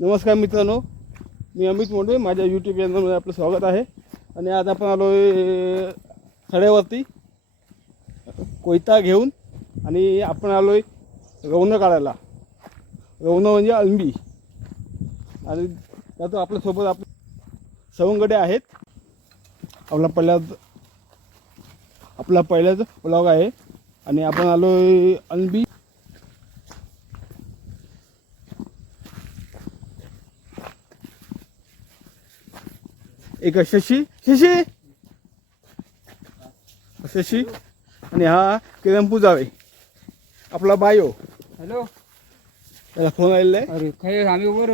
नमस्कार मित्रांनो मी अमित मोंडे माझ्या यूट्यूब चॅनलमध्ये आपलं स्वागत आहे. आणि आज आपण आलो आहे सड्यावरती कोयता घेऊन. आणि आपण आलो आहे रवणं काढायला रवणं म्हणजे अळंबी. आणि त्यात आपल्यासोबत आप सवंगडे आहेत. आपला पहिल्याच आपला पहिलाच ब्लॉग आहे. आणि आपण आलो आहे अळंबी. एक शशी शशी! शशी आणि हा किरण पुजावे आपला बायो. हॅलो? त्याला फोन आलेला आहे. अरे काय आम्ही वर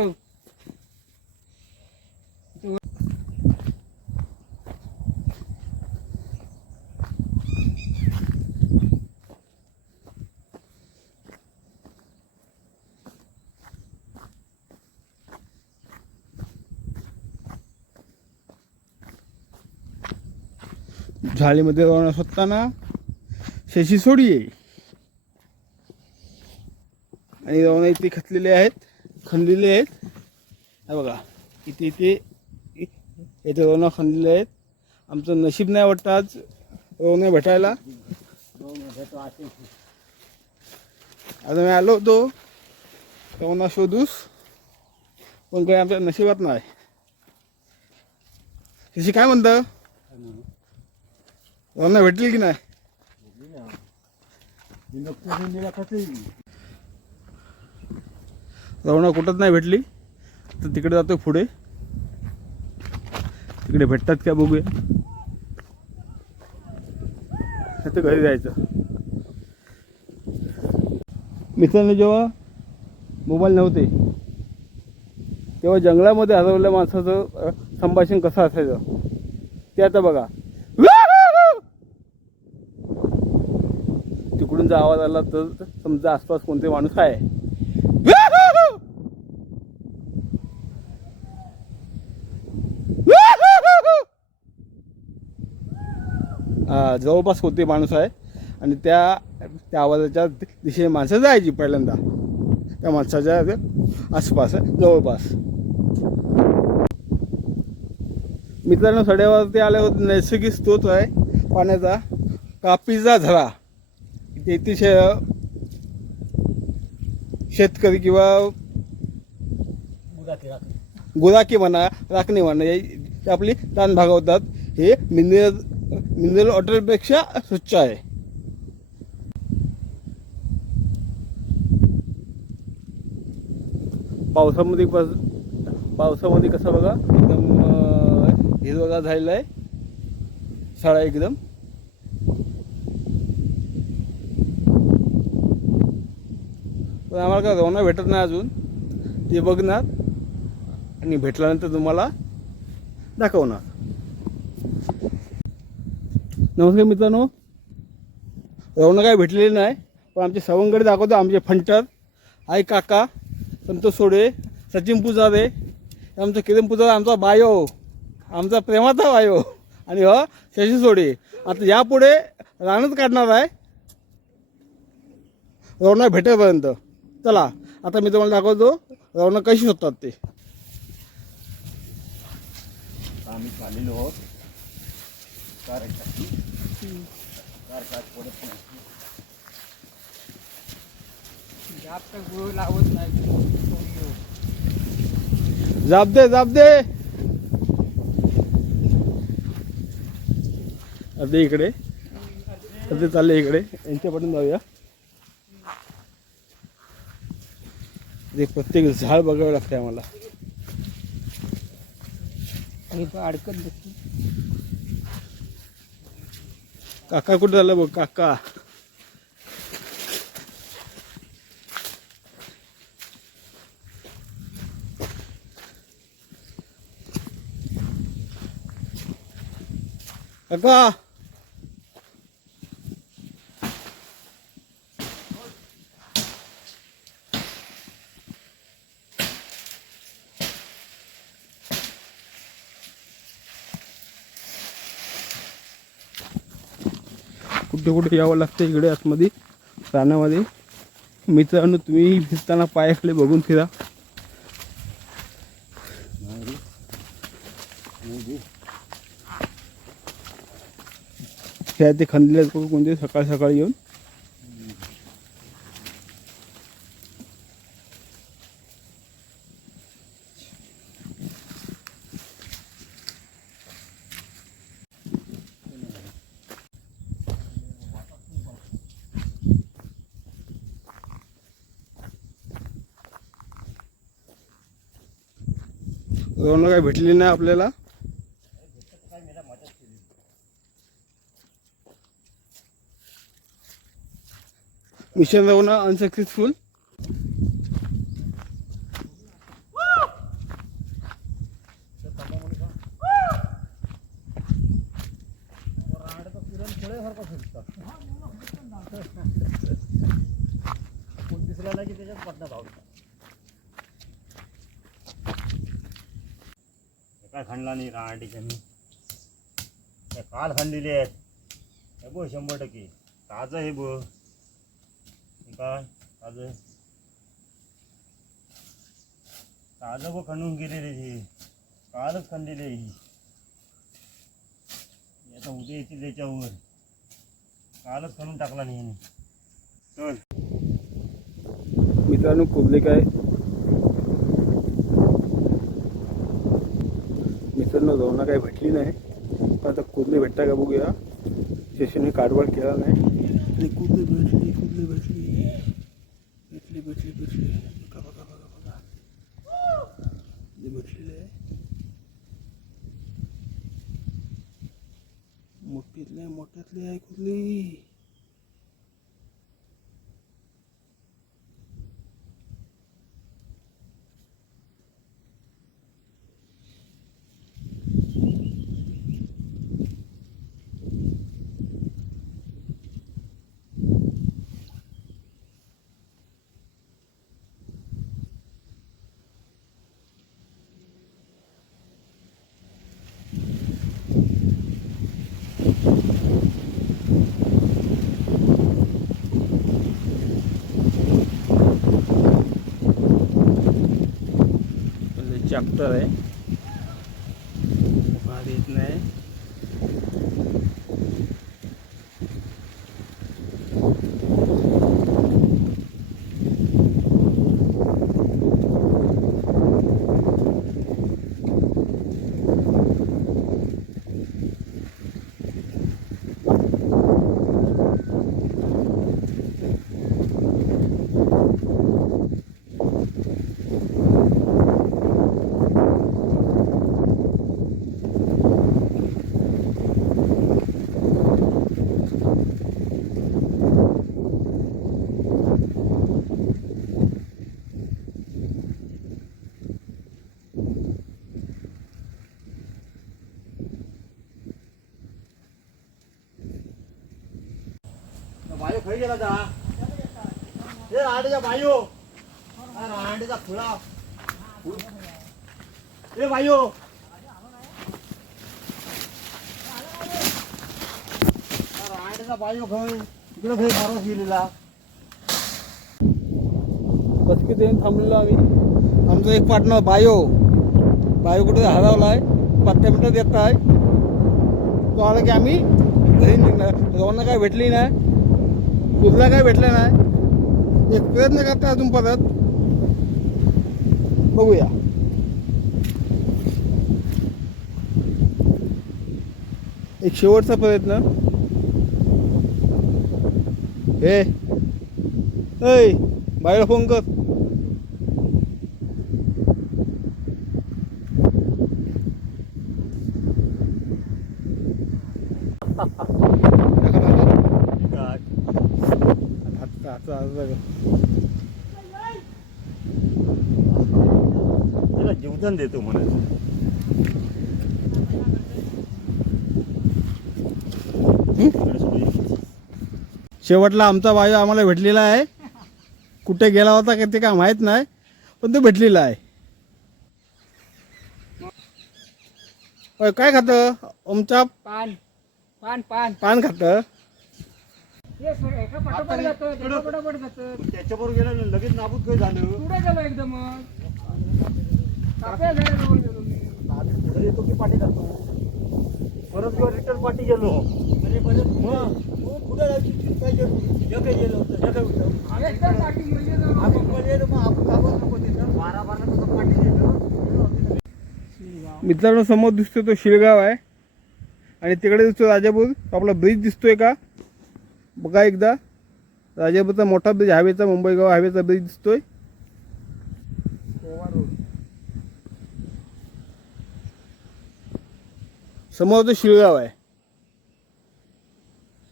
झाडीमध्ये रवाना होताना शेशी सोडी आहे. आणि रवाना इथे खचलेले आहेत खणलेले आहेत. बघा इथे इथे इथे रवणा खणलेले आहेत. आमचं नशीब नाही वाटतं आज रवाना भेटायला. आता मी आलो होतो रवाना शोधूस. पण काही आमच्या नशिबात नाही. शेशी काय म्हणतं? रवाना भेटली की नाही? रवणा कुठंच नाही भेटली. तर तिकडे जातो पुढे. तिकडे भेटतात का बघूया. आता घरी जायचं. मित्रांनो जेव्हा मोबाईल नव्हते तेव्हा जंगलामध्ये हरवल्या माणसाचं संभाषण कसं असायचं ते आता बघा. तिकडून जर आवाज आला तर समजा आसपास कोणते माणूस आहे. हा, जवळपास कोणते माणूस आहे आणि त्या त्या आवाजाच्या दिशेने माणसं जायची पहिल्यांदा. त्या माणसाच्या आसपास जवळपास. मित्रांनो सड्यावरती आल्यावर नैसर्गिक स्रोत आहे. पाण्याचा कापीचा झरा. इथे शे शेतकरी किंवा गुराकी म्हणा राखणी म्हणा आपली ताण भागवतात. हे मिनरल मिनरल वॉटरपेक्षा स्वच्छ आहे. पावसामध्ये पस पावसामध्ये कसं बघा एकदम अं, हिरवगार झालेलं आहे. शाळा एकदम. पण आम्हाला काय रवणा हो भेटत नाही अजून. ते बघणार आणि भेटल्यानंतर तुम्हाला दाखवणार. नमस्कार मित्रांनो. रवना काय भेटलेली नाही पण आमचे सवंगडे दाखवतो आमचे फंटर आई काका संतोष सोडे सचिन पुजारे आमचं किरण पुजारे आमचा बायो आमचा प्रेमाचा बायो आणि ह शशी सोडे. आता यापुढे रानच काढणार आहे. रवना भेटेपर्यंत. चला आता मी तुम्हाला दाखवतो रवणा कशी होतात ते. आम्ही चाललेलो आहोत. कार आहे टाकली. कार काच पडत नाही. जास्त गुळ लावत नाही. जाप दे जाप दे. अर्धे इकडे. अर्धे चालले इकडे. यांच्यापासून जाऊया. ते प्रत्येक झाड बघावं लागतं आम्हाला. पण अडकत काका कुठे झालं बघ काका? काका! कुठे कुठे यावं लागतं इकडे आतमध्ये रानामध्ये. मित्रांनो तुम्ही फिरताना पायाकडे बघून फिरा. ह्या ते खंदलेत कोणते सकाळी सकाळी येऊन. दोन काय भेटली नाही आपल्याला? मिशन राहून अनसक्सेसफुल कोण दिसला नाही की त्याच्यात पडण्यात आवडतं खणला नाही राहाटीच्या मी त्या काल खणलेली आहेत. हे बो शंभर टक्के. ताजं हे बो काय? ताजं. ताजं बो खणून गेलेले हे कालच खणलेले ही. आता उद्या येतील त्याच्यावर. कालच खणून टाकला नाही चल. मित्रांनो कोबले काय? मित्रांनो काही भेटली नाही. पण आता कुर्ली भेटता का बघूया. स्टेशनने काढवड केला नाही. आणि कुर्ली भेटली कुर्ली भेटली? भेटली भेटली भेटली. बघा बघा बघा बघा. भेटलेली आहे? मोठीतली आहे मोठ्यातली आहे कुर्ली चॅप्टर आहे. बाहेर येत नाही. खरी गेला जा. हे रांडेचा बायो हा रांडेचा खुळा हे बायो हा रांडेचा बायो खय इकडे खय मारून गेलेला. बस किती थांबलेलो आम्ही. आमचा एक पार्टनर बायो बायो कुठे हरवला आहे पत्त्या मिनटं देत आहे तो आला की आम्ही घरी निघणार. काय भेटली नाही. कुठला काय भेटलं नाही. एक प्रयत्न करता अजून परत. बघूया. एक शेवटचा प्रयत्न. हे. ऐ बाहेर फोन कर. त्याला जीवदान देतो म्हणायचं. शेवटला आमचा बायो आम्हाला भेटलेला आहे. कुठे गेला होता का ते काय माहीत नाही पण तो भेटलेला आहे. काय खातं? आमचा पान पान पान. पान खातं? हे सर एका पटापट जातं एका जातं त्याच्याबरोबर गेलं ना, लगेच नाबूद काय झालं. पुढे काप्या झाल्या जवळ गेलो मी. नंतर येतो की पाठी जातो? परत किंवा रिटर्न पाठी गेलो. अरे परत मग? तू कुठं जायची गेलो होतं? होतं? एकदम पाठी आपण मग आपण जावं नको तिथं बारा बारा तास पाठी गेलो. मित्रांनो समोर दिसतोय तो शिळगाव आहे. आणि तिकडे दिसतो राजापूर. तो आपला ब्रिज दिसतोय का? बघा एकदा. राजापूरचा मोठा ब्रिज हायवेचा मुंबई गाव हायवेचा ब्रिज दिसतोय. समोर तो शिळगाव आहे.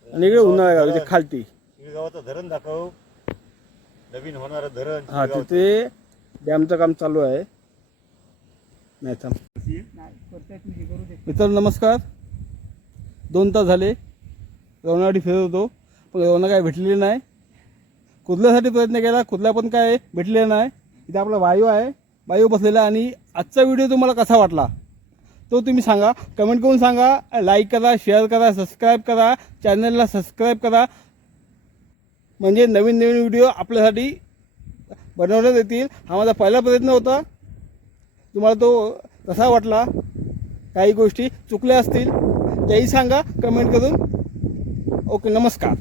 आणि इकडे उन्हाळा गाव खालती. शिळगावाचं धरण दाखव. नवीन होणारं धरण हा. तिथे डॅमचं काम चालू आहे. नाही थांब. मित्रांनो नमस्कार. दोन तास झाले. रवणासाठी फिरत होतो. पण काय भेटलेली नाही. कुदल्यासाठी प्रयत्न केला कुदल्या पण काय भेटलेलं नाही. इथे आपला वायू आहे. वायू बसलेला आणि आजचा व्हिडिओ तुम्हाला कसा वाटला? तो तुम्ही सांगा. कमेंट करून सांगा. लाईक करा शेअर करा सबस्क्राईब करा. चॅनलला सबस्क्राईब करा. म्हणजे नवीन नवीन व्हिडिओ आपल्यासाठी बनवण्यात येतील. हा माझा पहिला प्रयत्न होता. तुम्हाला तो कसा वाटला? काही गोष्टी चुकल्या असतील त्याही सांगा. कमेंट करून. ओके नमस्कार